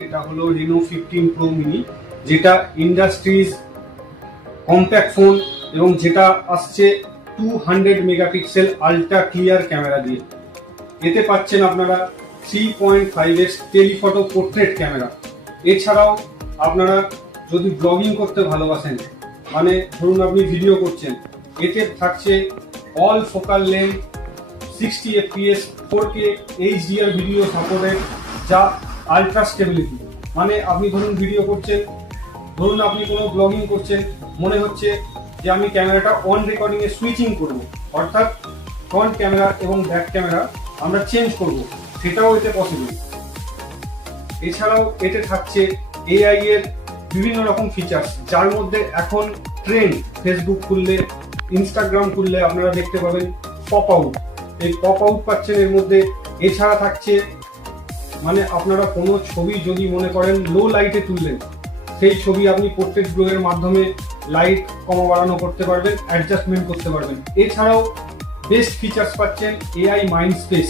এটা হলো Reno 15 Pro mini, যেটা ইন্ডাস্ট্রিজ কম্প্যাক্ট ফোন এবং যেটা আসছে 200 মেগাপিক্সেল আলট্রা ক্লিয়ার ক্যামেরা দিয়ে। এতে পাচ্ছেন আপনারা 3.5x টেলিফটো পোর্ট্রেট ক্যামেরা। এছাড়াও আপনারা যদি ব্লগিং করতে ভালোবাসেন, মানে ধরুন আপনি ভিডিও করছেন, এতে থাকছে all focal length 60 fps 4K HDR video supported, যা আলট্রা স্টেবিলিটি। মানে আপনি ধরুন ভিডিও করছেন, ধরুন আপনি কোনো ব্লগিং করছেন, মনে হচ্ছে যে আমি ক্যামেরাটা অন রেকর্ডিং এ সুইচিং করব, অর্থাৎ ফ্রন্ট ক্যামেরা এবং ব্যাক ক্যামেরা আমরা চেঞ্জ করব, সেটাও এতে পসিবল। এছাড়াও এতে থাকছে AI এর বিভিন্ন রকম ফিচার্স, যার মধ্যে এখন ট্রেন্ড। ফেসবুক খুললে, ইনস্টাগ্রাম খুললে আপনারা দেখতে পাবেন পপ আউট। এই পপ আউট পাচ্ছেন এর মধ্যে। এছাড়া থাকছে মানে আপনারা কোনো ছবি যদি মনে করেন লো লাইটে তুললেন, সেই ছবি আপনি পোর্ট্রেট গ্লো এর মাধ্যমে লাইট কমা বাড়ানো করতে পারবেন, অ্যাডজাস্টমেন্ট করতে পারবেন। এছাড়াও বেস্ট ফিচার্স পাচ্ছেন AI মাইন্ড স্পেস।